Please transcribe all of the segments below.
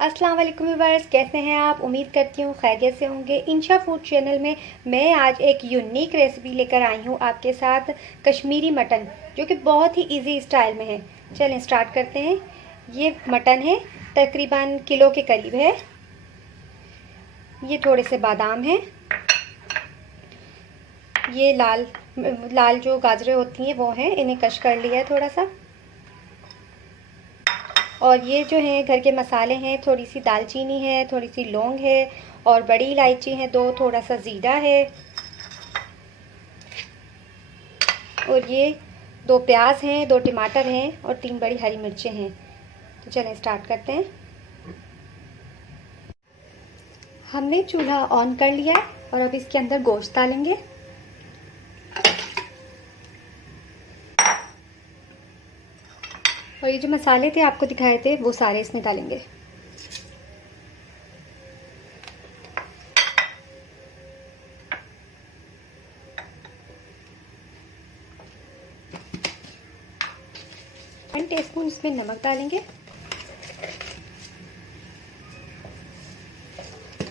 अस्सलाम वालेकुम व्यूअर्स, कैसे हैं आप। उम्मीद करती हूँ खैरियत से होंगे। इंशा फूड चैनल में मैं आज एक यूनिक रेसिपी लेकर आई हूँ आपके साथ, कश्मीरी मटन, जो कि बहुत ही इजी स्टाइल में है। चलें स्टार्ट करते हैं। ये मटन है, तकरीबन किलो के करीब है। ये थोड़े से बादाम हैं। ये लाल लाल जो गाजरें होती हैं वो हैं, इन्हें कश कर लिया है थोड़ा सा। और ये जो है घर के मसाले हैं, थोड़ी सी दालचीनी है, थोड़ी सी लौंग है और बड़ी इलायची है दो, थोड़ा सा ज़ीरा है और ये 2 प्याज हैं, 2 टमाटर हैं और 3 बड़ी हरी मिर्चें हैं। तो चलें स्टार्ट करते हैं। हमने चूल्हा ऑन कर लिया है और अब इसके अंदर गोश्त डालेंगे। और ये जो मसाले थे आपको दिखाए थे वो सारे इसमें डालेंगे। वन टीस्पून इसमें नमक डालेंगे।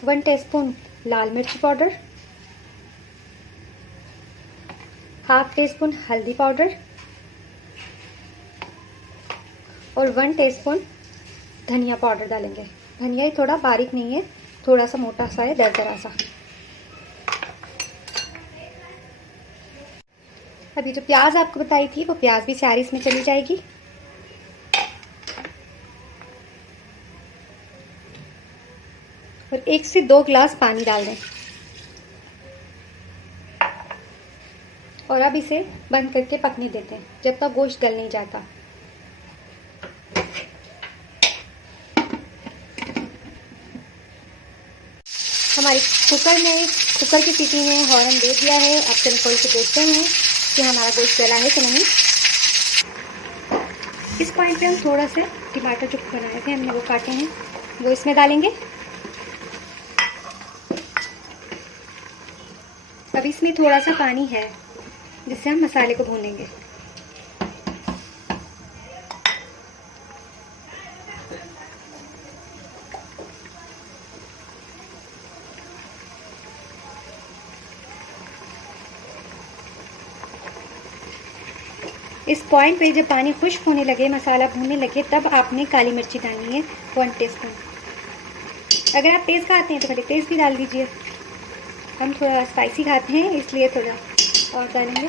1 टीस्पून लाल मिर्च पाउडर, हाफ टीस्पून हल्दी पाउडर और 1 टीस्पून धनिया पाउडर डालेंगे। धनिया ही थोड़ा बारीक नहीं है, थोड़ा सा मोटा सा है, दरदरा सा। अभी जो प्याज आपको बताई थी वो प्याज भी सारी इसमें चली जाएगी। और 1 से 2 गिलास पानी डाल दें और अब इसे बंद करके पकने देते हैं जब तक गोश्त गल नहीं जाता। हमारे कुकर की सीटी ने हॉर्न दे दिया है। अब चलिए खोल के देखते हैं कि हमारा गोश्त गला है कि नहीं। इस पॉइंट पे हम थोड़ा से टमाटर जो बनाए थे हमने वो काटे हैं वो इसमें डालेंगे। अब इसमें थोड़ा सा पानी है जिससे हम मसाले को भूनेंगे। इस पॉइंट पे जब पानी खुश्क होने लगे, मसाला भूनने लगे, तब आपने काली मिर्ची डालनी है 1 टीस्पून। अगर आप तेज़ खाते हैं तो खाली तेज़ भी डाल दीजिए। हम थोड़ा स्पाइसी खाते हैं इसलिए थोड़ा और डालेंगे।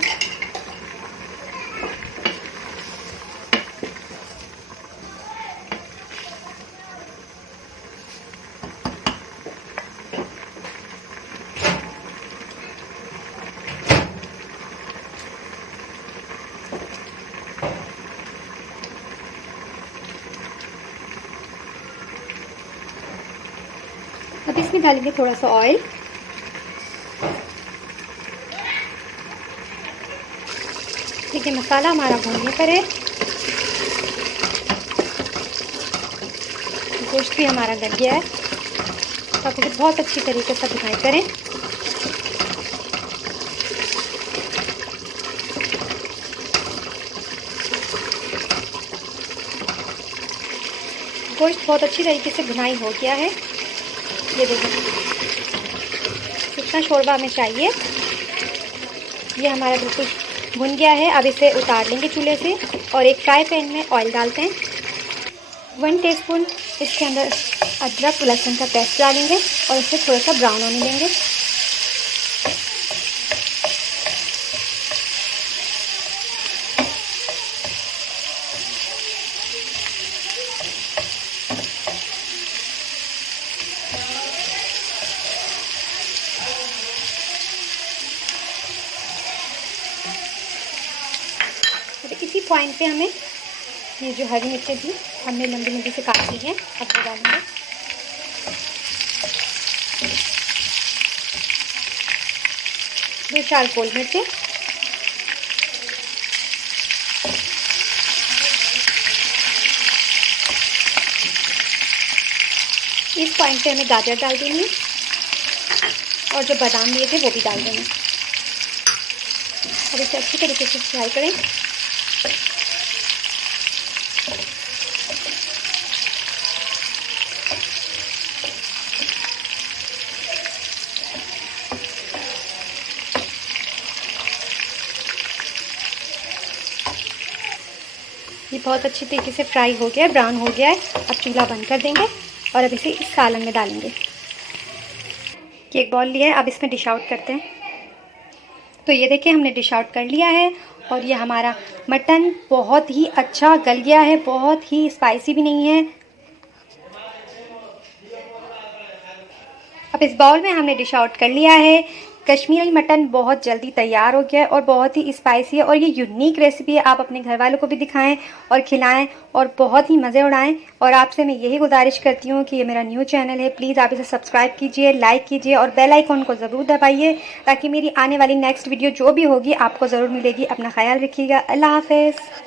अब इसमें डालेंगे थोड़ा सा ऑयल। ठीक है, मसाला हमारा भूनने पर है। गोश्त भी हमारा गल गया है। तो आप इसे बहुत अच्छी तरीके से भुनाई करें। गोश्त बहुत अच्छी तरीके से भुनाई हो गया है। ये देखो कितना शोरबा हमें चाहिए। ये हमारा बिल्कुल भुन गया है। अब इसे उतार लेंगे चूल्हे से और एक फ्राई पैन में ऑयल डालते हैं। 1 टीस्पून इसके अंदर अदरक लहसुन का पेस्ट डालेंगे और इसे थोड़ा सा ब्राउन होने देंगे। इसी पॉइंट पे हमें ये जो हरी मिर्चें थी हमने लंबी लंबी से काट ली हैं, अब वो डालेंगे। दो 4 गोल मिर्चें, इस पॉइंट पे हमें गाजर डाल देनी है और जो बादाम लिए थे वो भी डाल देंगे। अब इसे अच्छी तरीके से फ्राई करें। ये बहुत अच्छी तरीके से फ्राई हो गया है, ब्राउन हो गया है। अब चूल्हा बंद कर देंगे और अब इसे इस सालन में डालेंगे। ये एक बॉल लिया है, अब इसमें डिश आउट करते हैं। तो ये देखिए हमने डिश आउट कर लिया है और ये हमारा मटन बहुत ही अच्छा गल गया है, बहुत ही स्पाइसी भी नहीं है। अब इस बाउल में हमने डिश आउट कर लिया है। कश्मीरी मटन बहुत जल्दी तैयार हो गया है और बहुत ही स्पाइसी है और ये यूनिक रेसिपी है। आप अपने घर वालों को भी दिखाएं और खिलाएं और बहुत ही मज़े उड़ाएं। और आपसे मैं यही गुजारिश करती हूँ कि ये मेरा न्यू चैनल है, प्लीज़ आप इसे सब्सक्राइब कीजिए, लाइक कीजिए और बेल आइकॉन को ज़रूर दबाइए ताकि मेरी आने वाली नेक्स्ट वीडियो जो भी होगी आपको ज़रूर मिलेगी। अपना ख्याल रखिएगा। अल्लाह हाफ़िज़।